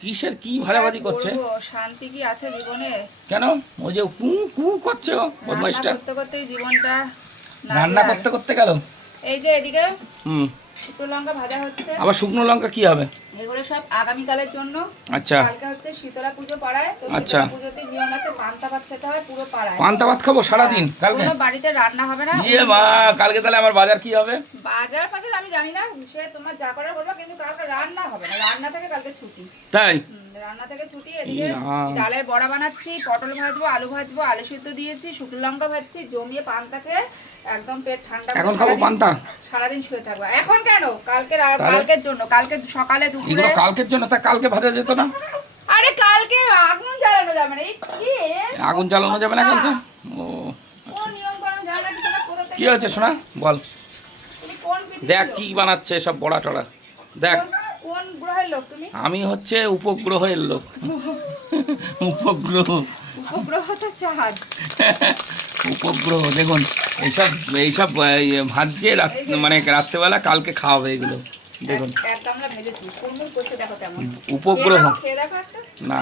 কিসের কি ভাজাভাজি করছে? শান্তি কি আছে জীবনে? কেন ওই যে কু কু করছে ও বদমাইশটা? করতে করতেই জীবনটা রান্না করতে করতে গেল। এই যে এদিকে হুম, শুকনো লঙ্কা ভাজা হচ্ছে। আবার শুকনো লঙ্কা কি হবে? এগুলো সব আগামীকালের জন্য। আচ্ছা কালকে হচ্ছে শীতলা পুজো পাড়ায়, তো আচ্ছা। শীতলা পুজোতে নিয়ম আছে পান্তা ভাত খেতে হয় পুরো পাড়ায়। পান্তা ভাত খাবো সারাদিন কালকে? কোনো বাড়িতে রান্না হবে না। ইয়ে মা, কালকে তাহলে আমার বাজার কি হবে? বাজার ফাজার আমি জানি না, সে তোমার যা করার বলবা, কিন্তু কালকে রান্না হবে না। রান্না থেকে কালকে ছুটি। তাই? রান্না থেকে ছুটি। এদিকে ইয়া। ডালের বড়া বানাচ্ছি, পটল ভাজবো, আলু ভাজবো, আলু সিদ্ধ দিয়েছি, শুকনো লঙ্কা ভাজছি, জমিয়ে পান্তা খেয়ে একদম পেট ঠান্ডা করে এখন খাবো পান্তা? সারাদিন শুয়ে থাকবো। এখন কেন? কালকে কালকের জন্য, কালকে সকালে দুপুরে। এগুলো কালকের জন্য? তা কালকে ভাজা যেত না? আরে কালকে আগুন জ্বালানো যাবে না। এই কি আগুন জ্বালানো যাবে না কালকে? ও কোন নিয়ম কানুন জানো না? তোমার কোথা থেকে? কি হয়েছে শোনা বল। তুমি কোন পৃথিবীর দেখ লোক? কি বানাচ্ছে সব বড়া টড়া দেখ। কোন গ্রহের লোক তুমি? আমি হচ্ছে উপগ্রহের লোক। উপগ্রহ। উপগ্রহ তো চাঁদ। উপগ্রহ দেখুন, এইসব এইসব ভাজছে মানে রাত্রেবেলা কালকে খাওয়াবে এগুলো দেখুন। এক গামলা ভেজেছি, কোন করছে দেখো তেমন। উপগ্রহ খেয়ে দেখো একটা। না